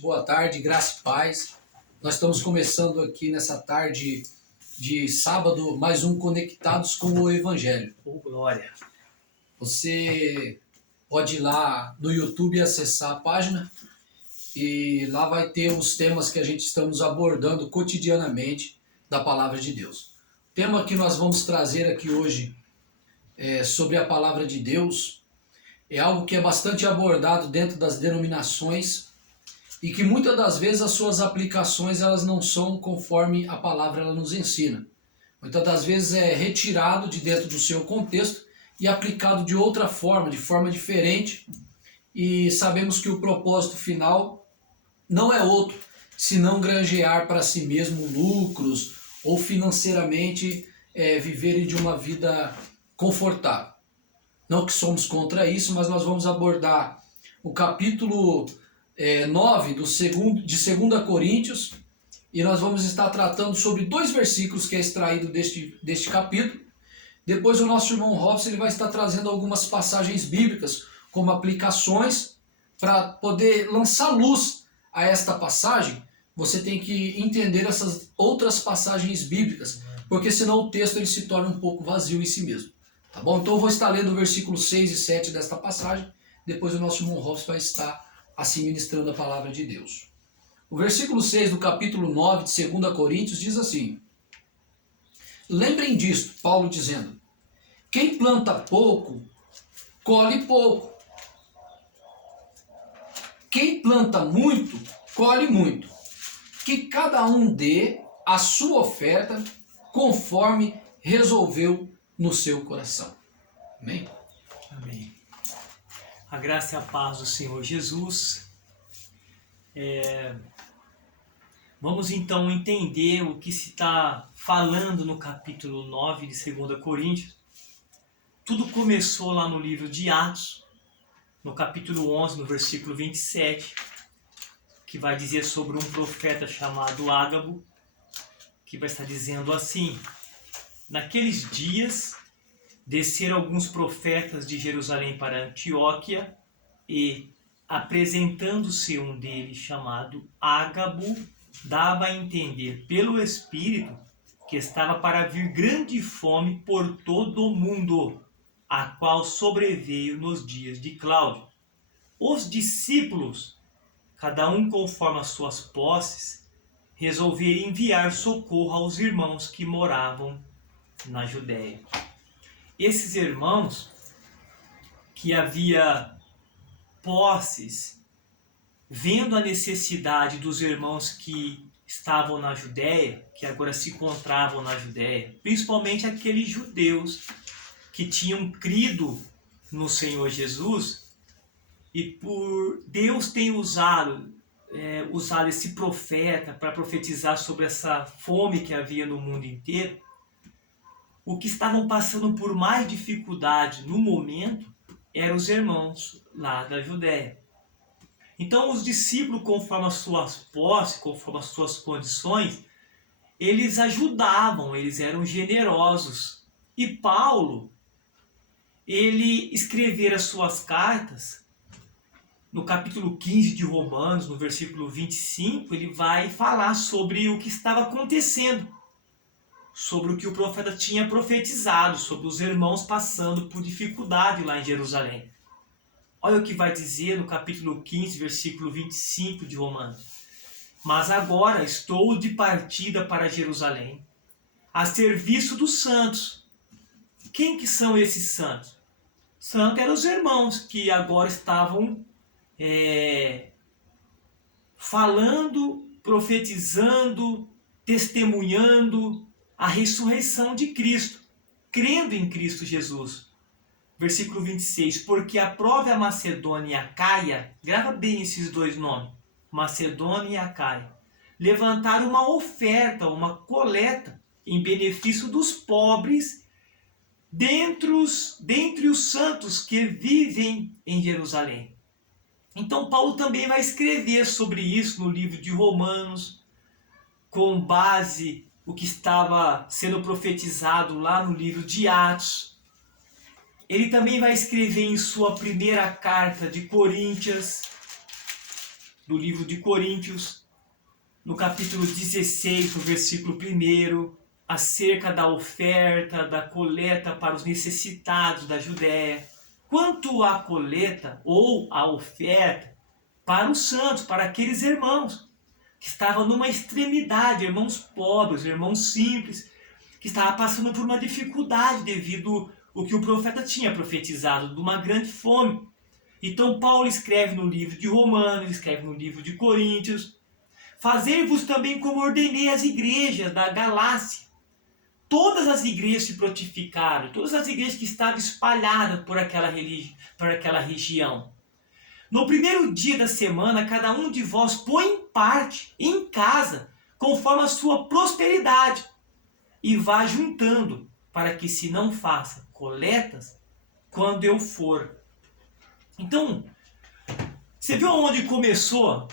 boa tarde, graça e paz. Nós estamos começando aqui nessa tarde de sábado, mais um Conectados com o Evangelho. Glória! Você pode ir lá no YouTube e acessar a página e lá vai ter os temas que a gente estamos abordando cotidianamente da Palavra de Deus. O tema que nós vamos trazer aqui hoje sobre a Palavra de Deus é algo que é bastante abordado dentro das denominações e que muitas das vezes as suas aplicações elas não são conforme a palavra ela nos ensina. Muitas das vezes é retirado de dentro do seu contexto e aplicado de outra forma, de forma diferente, e sabemos que o propósito final não é outro, senão granjear para si mesmo lucros ou financeiramente viverem de uma vida confortável. Não que somos contra isso, mas nós vamos abordar o capítulo 9 de 2 Coríntios, e nós vamos estar tratando sobre 2 versículos que é extraído deste capítulo. Depois o nosso irmão Robson ele vai estar trazendo algumas passagens bíblicas como aplicações para poder lançar luz a esta passagem. Você tem que entender essas outras passagens bíblicas, porque senão o texto ele se torna um pouco vazio em si mesmo. Tá bom? Então eu vou estar lendo o versículo 6 e 7 desta passagem. Depois o nosso irmão Robson vai estar assim ministrando a palavra de Deus. O versículo 6 do capítulo 9 de 2 Coríntios diz assim: lembrem disto, Paulo dizendo, quem planta pouco, colhe pouco. Quem planta muito, colhe muito. Que cada um dê a sua oferta conforme resolveu no seu coração. Amém? Amém. A graça e a paz do Senhor Jesus. Vamos então entender o que se está falando no capítulo 9 de 2 Coríntios. Tudo começou lá no livro de Atos, no capítulo 11, no versículo 27, que vai dizer sobre um profeta chamado Ágabo, que vai estar dizendo assim: naqueles dias desceram alguns profetas de Jerusalém para Antioquia e, apresentando-se um deles chamado Ágabo, dava a entender pelo Espírito que estava para vir grande fome por todo o mundo, a qual sobreveio nos dias de Cláudio. Os discípulos, cada um conforme as suas posses, resolveram enviar socorro aos irmãos que moravam na Judéia. Esses irmãos que havia posses, vendo a necessidade dos irmãos que estavam na Judéia, que agora se encontravam na Judéia, principalmente aqueles judeus que tinham crido no Senhor Jesus, e por Deus tem usado esse profeta para profetizar sobre essa fome que havia no mundo inteiro. O que estavam passando por mais dificuldade no momento eram os irmãos lá da Judéia. Então os discípulos, conforme as suas posses, conforme as suas condições, eles ajudavam, eles eram generosos. E Paulo, ele escrevera as suas cartas, no capítulo 15 de Romanos, no versículo 25, ele vai falar sobre o que estava acontecendo, sobre o que o profeta tinha profetizado, sobre os irmãos passando por dificuldade lá em Jerusalém. Olha o que vai dizer no capítulo 15, versículo 25 de Romanos. Mas agora estou de partida para Jerusalém, a serviço dos santos. Quem que são esses santos? Santos eram os irmãos que agora estavam falando, profetizando, testemunhando a ressurreição de Cristo, crendo em Cristo Jesus. Versículo 26, porque aprove a Macedônia e a Acaia, grava bem esses 2 nomes, Macedônia e Acaia, levantaram uma oferta, uma coleta em benefício dos pobres dentre os santos que vivem em Jerusalém. Então Paulo também vai escrever sobre isso no livro de Romanos, com base o que estava sendo profetizado lá no livro de Atos. Ele também vai escrever em sua primeira carta de Coríntios, do livro de Coríntios, no capítulo 16, no versículo 1, acerca da oferta, da coleta para os necessitados da Judéia, quanto à coleta ou à oferta para os santos, para aqueles irmãos que estavam numa extremidade, irmãos pobres, irmãos simples, que estavam passando por uma dificuldade devido ao que o profeta tinha profetizado, de uma grande fome. Então Paulo escreve no livro de Romanos, escreve no livro de Coríntios: fazei-vos também como ordenei as igrejas da Galácia. Todas as igrejas se prontificaram, todas as igrejas que estavam espalhadas por aquela região. No primeiro dia da semana, cada um de vós põe parte em casa, conforme a sua prosperidade, e vá juntando, para que se não faça coletas quando eu for. Então, você viu onde começou?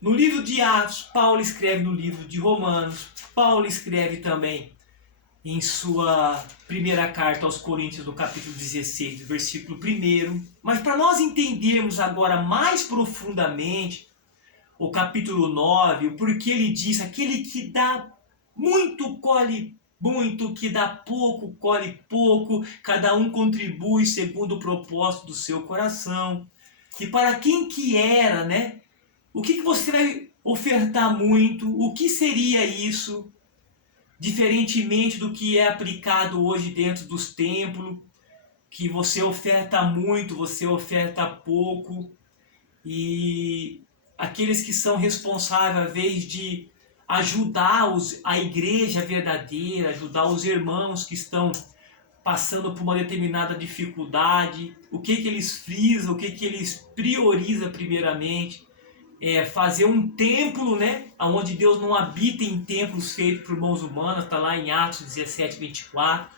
No livro de Atos, Paulo escreve no livro de Romanos, Paulo escreve também em sua primeira carta aos Coríntios, no capítulo 16, versículo 1. Mas para nós entendermos agora mais profundamente o capítulo 9, o porquê ele diz: aquele que dá muito, colhe muito, que dá pouco, colhe pouco, cada um contribui segundo o propósito do seu coração. E para quem que era, né? O que você vai ofertar muito? O que seria isso? Diferentemente do que é aplicado hoje dentro dos templos, que você oferta muito, você oferta pouco, e aqueles que são responsáveis, às vezes, de ajudar a igreja verdadeira, ajudar os irmãos que estão passando por uma determinada dificuldade, o que eles frisam, o que eles priorizam primeiramente. Fazer um templo, né, onde Deus não habita em templos feitos por mãos humanas, está lá em Atos 17, 24.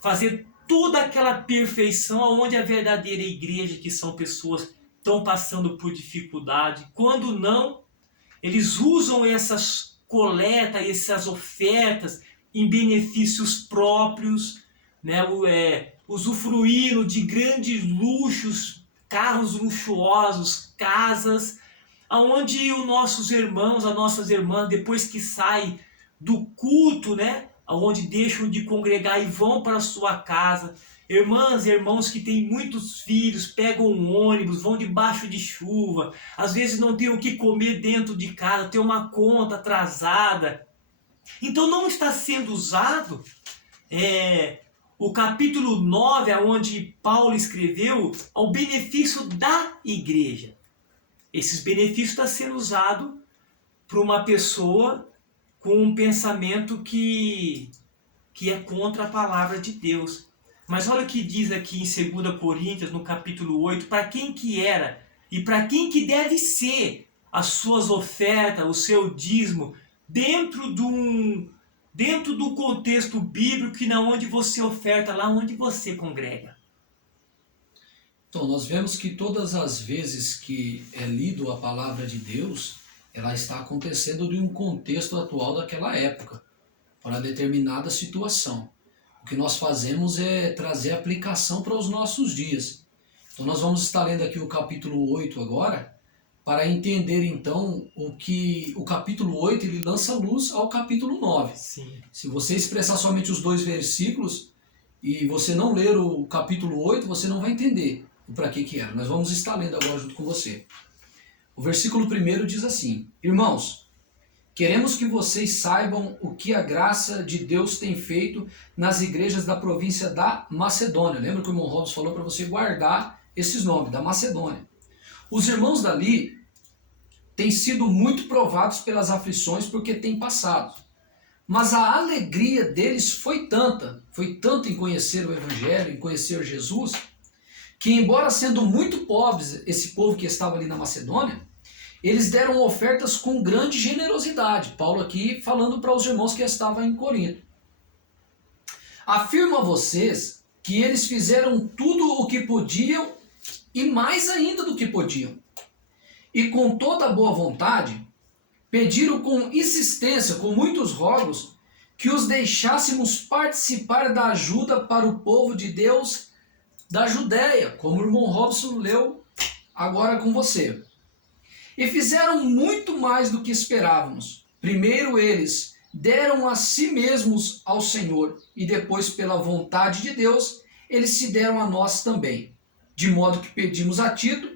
Fazer toda aquela perfeição onde a verdadeira igreja, que são pessoas que estão passando por dificuldade. Quando não, eles usam essas coletas, essas ofertas em benefícios próprios, né, usufruindo de grandes luxos, carros luxuosos, casas, aonde os nossos irmãos, as nossas irmãs, depois que saem do culto, né, aonde deixam de congregar e vão para a sua casa, irmãs e irmãos que têm muitos filhos, pegam um ônibus, vão debaixo de chuva, às vezes não tem o que comer dentro de casa, tem uma conta atrasada. Então não está sendo usado o capítulo 9, onde Paulo escreveu, ao benefício da igreja. Esses benefícios estão sendo usados para uma pessoa com um pensamento que é contra a palavra de Deus. Mas olha o que diz aqui em 2 Coríntios, no capítulo 8, para quem que era e para quem que deve ser as suas ofertas, o seu dízimo, dentro do contexto bíblico, que não onde você oferta, lá onde você congrega. Então, nós vemos que todas as vezes que é lido a palavra de Deus, ela está acontecendo em um contexto atual daquela época, para determinada situação. O que nós fazemos é trazer aplicação para os nossos dias. Então, nós vamos estar lendo aqui o capítulo 8 agora, para entender então o capítulo 8 ele lança luz ao capítulo 9. Sim. Se você expressar somente os 2 versículos e você não ler o capítulo 8, você não vai entender para que era. Nós vamos estar lendo agora junto com você. O versículo 1 diz assim: irmãos, queremos que vocês saibam o que a graça de Deus tem feito nas igrejas da província da Macedônia. Lembra que o irmão Robson falou para você guardar esses nomes, da Macedônia. Os irmãos dali têm sido muito provados pelas aflições porque têm passado. Mas a alegria deles foi tanto em conhecer o Evangelho, em conhecer Jesus, que embora sendo muito pobres, esse povo que estava ali na Macedônia, eles deram ofertas com grande generosidade. Paulo aqui falando para os irmãos que estavam em Corinto. Afirmo a vocês que eles fizeram tudo o que podiam e mais ainda do que podiam. E com toda a boa vontade, pediram com insistência, com muitos rogos, que os deixássemos participar da ajuda para o povo de Deus da Judéia, como o irmão Robson leu agora com você. E fizeram muito mais do que esperávamos. Primeiro eles deram a si mesmos ao Senhor, e depois, pela vontade de Deus, eles se deram a nós também. De modo que pedimos a Tito,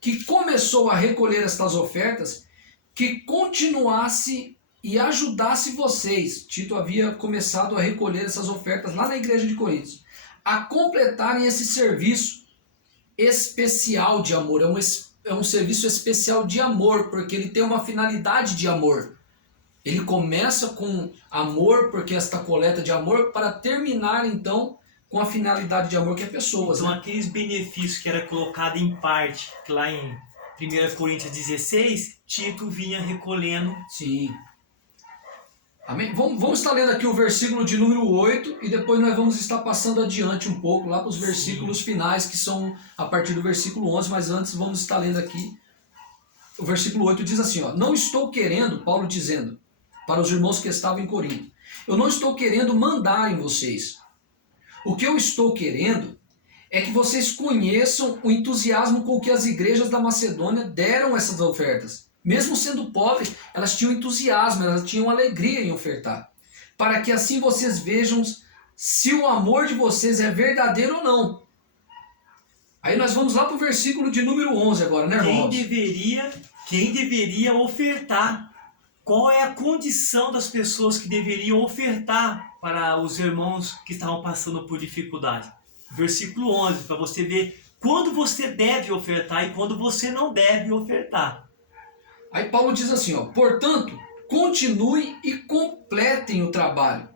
que começou a recolher estas ofertas, que continuasse e ajudasse vocês. Tito havia começado a recolher essas ofertas lá na igreja de Coríntios, a completarem esse serviço especial de amor. É um serviço especial de amor, porque ele tem uma finalidade de amor. Ele começa com amor, porque esta coleta de amor, para terminar então com a finalidade de amor, que é pessoas. Então, né? aqueles benefícios que era colocado em parte, que lá em 1 Coríntios 16, Tito vinha recolhendo. Sim. Amém? Vamos estar lendo aqui o versículo de número 8 e depois nós vamos estar passando adiante um pouco lá para os versículos finais, que são a partir do versículo 11, mas antes vamos estar lendo aqui. O versículo 8 diz assim, ó: não estou querendo, Paulo dizendo, para os irmãos que estavam em Corinto, eu não estou querendo mandar em vocês. O que eu estou querendo é que vocês conheçam o entusiasmo com que as igrejas da Macedônia deram essas ofertas. Mesmo sendo pobres, elas tinham entusiasmo, elas tinham alegria em ofertar. Para que assim vocês vejam se o amor de vocês é verdadeiro ou não. Aí nós vamos lá para o versículo de número 11 agora, né, irmão? Quem deveria ofertar? Qual é a condição das pessoas que deveriam ofertar para os irmãos que estavam passando por dificuldade? Versículo 11, para você ver quando você deve ofertar e quando você não deve ofertar. Aí Paulo diz assim, ó: portanto, continuem e completem o trabalho.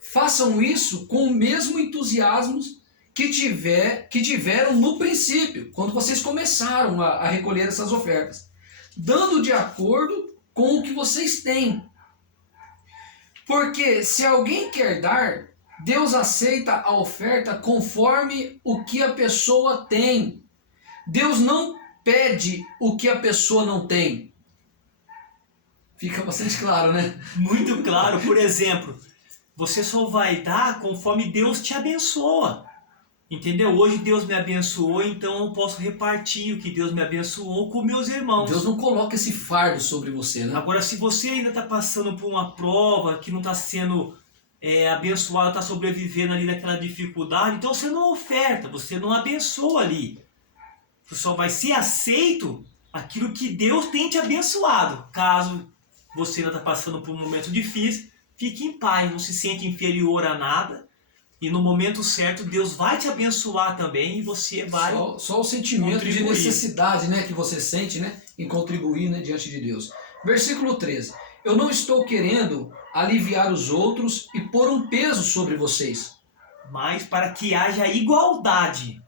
Façam isso com o mesmo entusiasmo que tiveram no princípio, quando vocês começaram a recolher essas ofertas, dando de acordo com o que vocês têm. Porque se alguém quer dar, Deus aceita a oferta conforme o que a pessoa tem. Deus não pede o que a pessoa não tem. Fica bastante claro, né? Muito claro. Por exemplo, você só vai dar conforme Deus te abençoa. Entendeu? Hoje Deus me abençoou, então eu posso repartir o que Deus me abençoou com meus irmãos. Deus não coloca esse fardo sobre você, né? Agora, se você ainda está passando por uma prova, que não está sendo abençoado, está sobrevivendo ali naquela dificuldade, então você não oferta, você não abençoa ali. Você só vai ser aceito aquilo que Deus tem te abençoado. Caso você ainda está passando por um momento difícil, fique em paz, não se sente inferior a nada. E no momento certo, Deus vai te abençoar também e você vai Só o sentimento contribuir. de necessidade, né, que você sente, né, em contribuir, né, diante de Deus. Versículo 13. Eu não estou querendo aliviar os outros e pôr um peso sobre vocês, mas para que haja igualdade.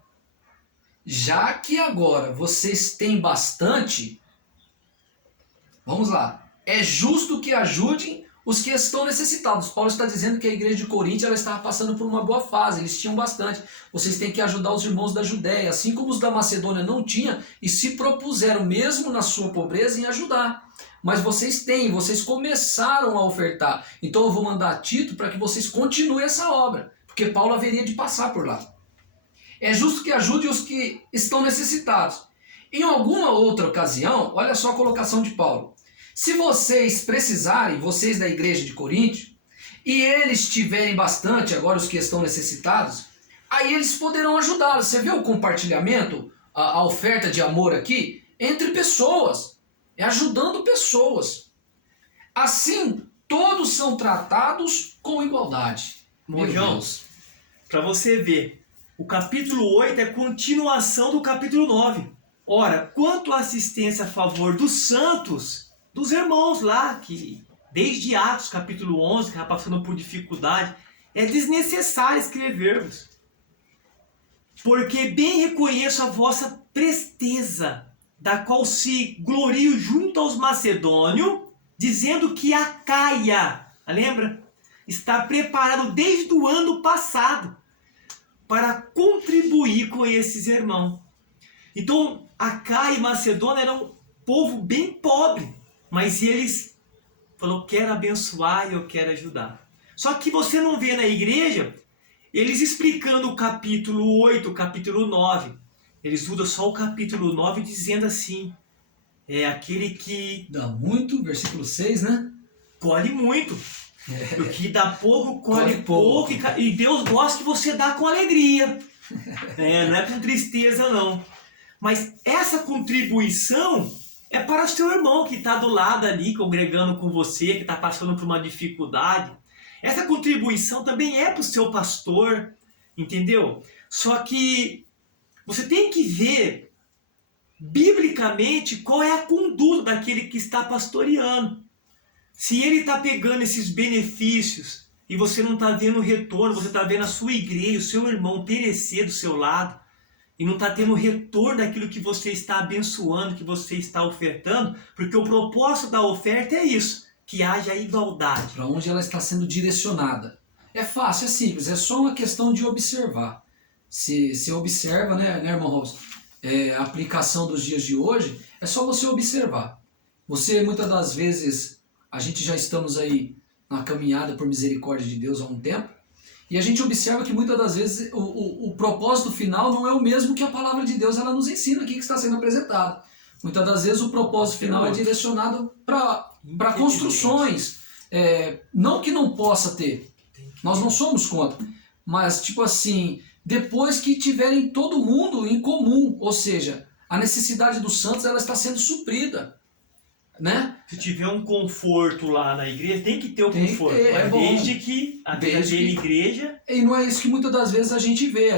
já que agora vocês têm bastante. Vamos lá. É justo que ajudem os que estão necessitados. Paulo está dizendo que a igreja de Corinto ela estava passando por uma boa fase, eles tinham bastante. Vocês têm que ajudar os irmãos da Judéia, assim como os da Macedônia não tinham e se propuseram mesmo na sua pobreza em ajudar. Mas vocês têm, vocês começaram a ofertar. Então eu vou mandar Tito para que vocês continuem essa obra, porque Paulo haveria de passar por lá. É justo que ajude os que estão necessitados. Em alguma outra ocasião, olha só a colocação de Paulo. Se vocês precisarem, vocês da igreja de Corinto, e eles tiverem bastante, agora os que estão necessitados, aí eles poderão ajudá-los. Você vê o compartilhamento, a oferta de amor aqui? Entre pessoas, é ajudando pessoas. Assim, todos são tratados com igualdade. Mojão, para você ver, o capítulo 8 é continuação do capítulo 9. Ora, quanto à assistência a favor dos santos, dos irmãos lá, que desde Atos capítulo 11, que está passando por dificuldade, é desnecessário escrever-vos. Porque bem reconheço a vossa presteza, da qual se glorio junto aos macedônios, dizendo que a Caia, lembra? Está preparado desde o ano passado para contribuir com esses irmãos. Então, Acaia e Macedônia eram um povo bem pobre, mas eles falaram, quero abençoar e eu quero ajudar. Só que você não vê na igreja eles explicando o capítulo 8, o capítulo 9. Eles usam só o capítulo 9 dizendo assim, é aquele que Dá muito, versículo 6, né? colhe muito. O que dá pouco, colhe Colhe pouco. pouco. E Deus gosta que você dá com alegria. Não é com tristeza, não. Mas essa contribuição é para o seu irmão que está do lado ali, congregando com você, que está passando por uma dificuldade. Essa contribuição também é para o seu pastor, entendeu? Só que você tem que ver, biblicamente, qual é a conduta daquele que está pastoreando. Se ele está pegando esses benefícios e você não está vendo o retorno, você está vendo a sua igreja, o seu irmão perecer do seu lado e não está tendo retorno daquilo que você está abençoando, que você está ofertando, porque o propósito da oferta é isso, que haja igualdade. Para onde ela está sendo direcionada. É fácil, é simples, é só uma questão de observar. Se observa, né, irmão Robson, a aplicação dos dias de hoje, é só você observar. Você, muitas das vezes, a gente já estamos aí na caminhada por misericórdia de Deus há um tempo, e a gente observa que muitas das vezes o propósito final não é o mesmo que a palavra de Deus ela nos ensina aqui que está sendo apresentado. Muitas das vezes o propósito final é direcionado para construções. Não que não possa ter, nós não somos contra, mas tipo assim, depois que tiverem todo mundo em comum, ou seja, a necessidade dos santos ela está sendo suprida. Né? Se tiver um conforto lá na igreja, tem que ter o conforto, mas desde que a verdadeira igreja... E não é isso que muitas das vezes a gente vê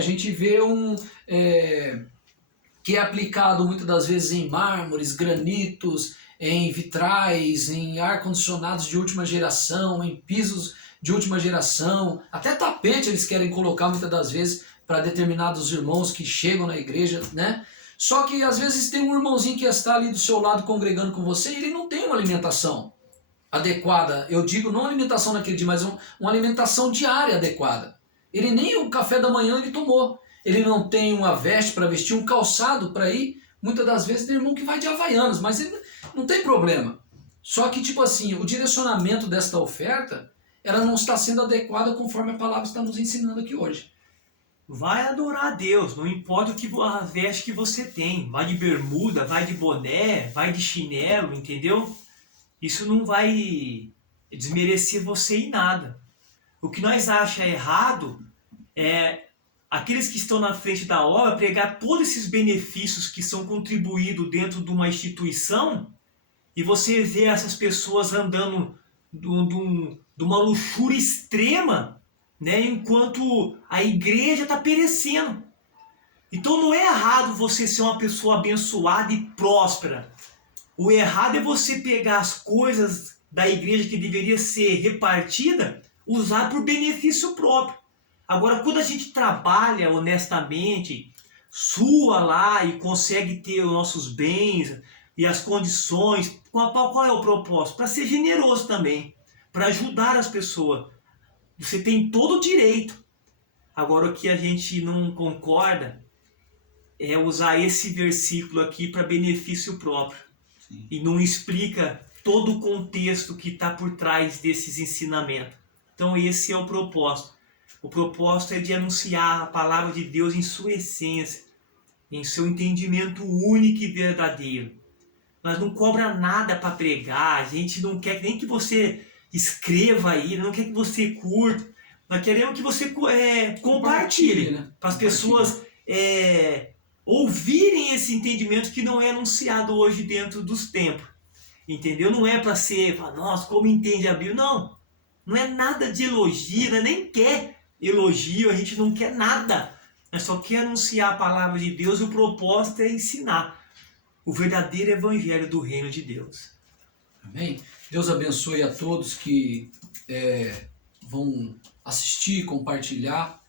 que é aplicado muitas das vezes em mármores, granitos, em vitrais, em ar-condicionados de última geração, em pisos de última geração, até tapete eles querem colocar muitas das vezes para determinados irmãos que chegam na igreja, né? Só que às vezes tem um irmãozinho que está ali do seu lado congregando com você e ele não tem uma alimentação adequada. Eu digo não alimentação naquele dia, mas uma alimentação diária adequada. Ele nem o café da manhã ele tomou. Ele não tem uma veste para vestir, um calçado para ir. Muitas das vezes tem irmão que vai de Havaianas, mas ele não tem problema. Só que tipo assim, o direcionamento desta oferta, ela não está sendo adequada conforme a palavra está nos ensinando aqui hoje. Vai adorar a Deus, não importa a veste que você tem. Vai de bermuda, vai de boné, vai de chinelo, entendeu? Isso não vai desmerecer você em nada. O que nós achamos errado é aqueles que estão na frente da obra pregar todos esses benefícios que são contribuídos dentro de uma instituição e você vê essas pessoas andando de uma luxúria extrema, né, enquanto a igreja está perecendo. Então não é errado você ser uma pessoa abençoada e próspera. O errado é você pegar as coisas da igreja que deveria ser repartida, usar por benefício próprio. Agora, quando a gente trabalha honestamente, sua lá e consegue ter os nossos bens e as condições, qual é o propósito? Para ser generoso também, para ajudar as pessoas. Você tem todo o direito. Agora, o que a gente não concorda é usar esse versículo aqui para benefício próprio. Sim. E não explica todo o contexto que está por trás desses ensinamentos. Então, esse é o propósito. O propósito é de anunciar a palavra de Deus em sua essência, em seu entendimento único e verdadeiro. Nós não cobra nada para pregar, a gente não quer nem que você escreva aí, não quer que você curta, nós queremos que você compartilhe, né? Para as pessoas ouvirem esse entendimento que não é anunciado hoje dentro dos templos, entendeu? Não é para ser, nossa, como entende a Bíblia, não é nada de elogio, né? Nem quer elogio, a gente não quer nada, nós só quer anunciar a palavra de Deus e o propósito é ensinar o verdadeiro evangelho do reino de Deus. Amém? Deus abençoe a todos que vão assistir, compartilhar,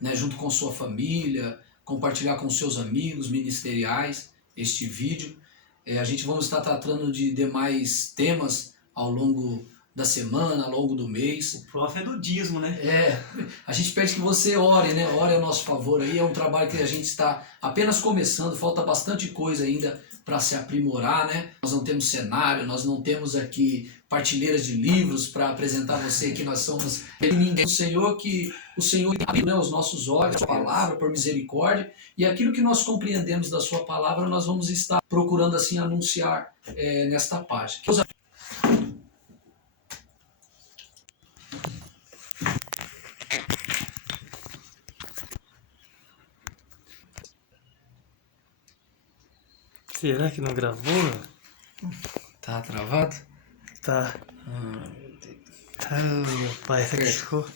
né, junto com sua família, compartilhar com seus amigos ministeriais este vídeo. A gente vamos estar tratando de demais temas ao longo da semana, ao longo do mês. O prof é do dízimo, né? A gente pede que você ore, né? Ore a nosso favor aí. É um trabalho que a gente está apenas começando, falta bastante coisa ainda para se aprimorar, né? Nós não temos cenário, nós não temos aqui partilheiras de livros para apresentar você que nós somos ninguém. O Senhor abriu, né, os nossos olhos, a sua palavra por misericórdia, e aquilo que nós compreendemos da sua palavra, nós vamos estar procurando assim anunciar nesta página. Será que não gravou? Tá travado? Tá. Ah, meu pai, essa aqui ficou.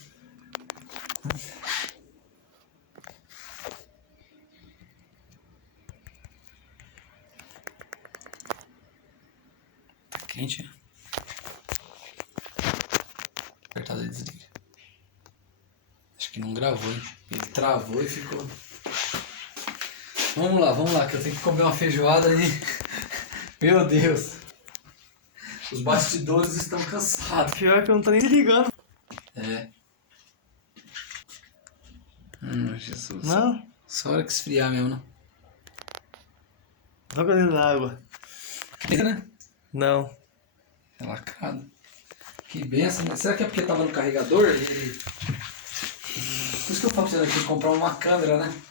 Tá quente, né? Apertado e desliga. Acho que não gravou, hein? Ele travou e ficou. Vamos lá, que eu tenho que comer uma feijoada aí. Meu Deus. Os bastidores estão cansados. Pior que eu não tô nem ligando. É. Jesus. Não? Só hora que esfriar mesmo, não? Joga dentro da água. Fica, né? Não. É lacrado. Que benção, né? Será que é porque tava no carregador? Por isso que eu falo pra você que comprar uma câmera, né?